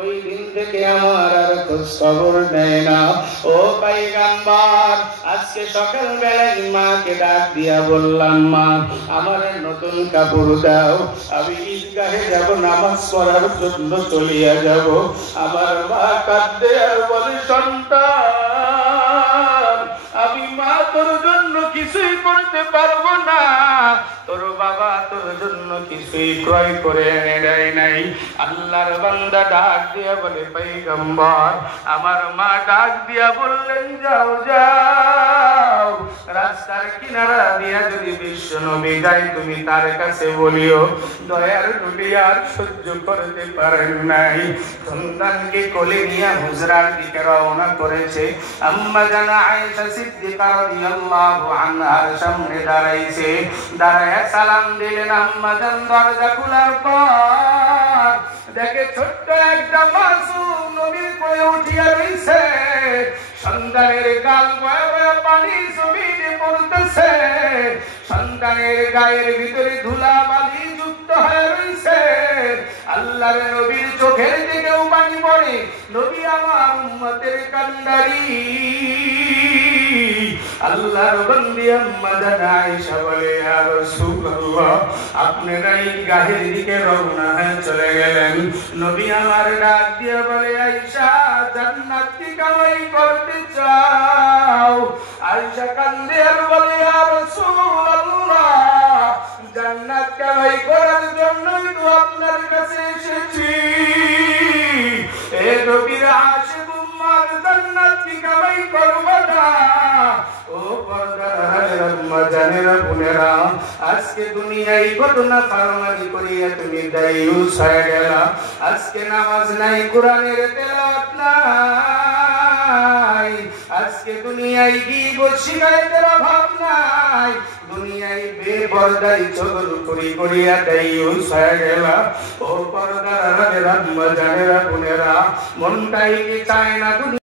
ওই দিন থেকে আমার আর খোঁজ খবর নেয় না। ও পয়গম্বর, আজকে সকাল বেলায় মাকে ডাক দিয়া বললাম, মা আমার নতুন কাপড় দাও, আমি ঈদগাহে যাব, নামাজ পড়ার জন্য চলিয়া যাব। আমার মা কাঁদে আর বলে, সন্তান আমি মা তোর জন্য কিছুই করতে পারবো না, তোর বাবা তোর জন্য কিছুই ক্রয় করে এনে দেয় নাই। আল্লাহর বান্দা ডাক দিয়া বলে, পয়গম্বর আমার মা ডাক দিয়া বললেন, যাও যাও, রাস্তার কিনারা দিয়া যদি বিশ্ব নবী যায়, তুমি তার কাছে বলিও দয়ার নবী আর সহ্য করতে পারেন নাই। সন্তানকে কোলে নিয়ে হুজরার দিকে রওনা করেছে। আম্মা জানা আয়েশা সিদ্দিকা রাদিয়াল্লাহু আনহার সামনে দাঁড়াইছে। দাঁড়ায় সালাম দিলেন। আম্মা জান দরজা খোলার পর দেখে ছোট্ট একটা মাসুম নবীর কোলে উঠিয়া রইছে। সন্তানের গাল বয়ে বয়ে পানি জমিনে পড়তেছে। সন্তানের গায়ের ভিতরে ধুলা বালি যুক্ত হয়ে রইছে। আল্লাহর নবীর চোখের দিকেও পানি পড়ে। নবী আমার উম্মতের কান্ডারি। আল্লাহর বান্দি আম্মা জান আয়েশা বলে, ইয়া রাসূলুল্লাহ, আপনারা ঈদগাহের দিকে রওনা হয়ে চলে গেলেন। নবী আমার ডাক দিয়ে বলে, আয়েশা জান্নাত কি কামাই করতে চাও? আয়েশা কান্দে আর বলে, ইয়া রাসূলুল্লাহ, জান্নাত কামাই করার জন্যই তো আপনার কাছে এসেছি। এ নবীর আশিক উম্মত, জান্নাত কি কামাই করবে না? ও পর্দার মা জানেরা বোনেরা, আজকে দুনিয়ায় ঘটনা ফারমানি করিয়া তুমি দায়ুস হয়ে গেলা। আজকে নামাজ নাই, কোরআনের তেলাওয়াত নাই। আজকে দুনিয়ায় গীবত শিকায়েতের অভাব নাই। দুনিয়ায় বেপরদাই চগলখড়ি করিয়া দায়ুস হয়ে গেলা। ও পর্দার মা জানেরা বোনেরা, মনটাই কি চায় না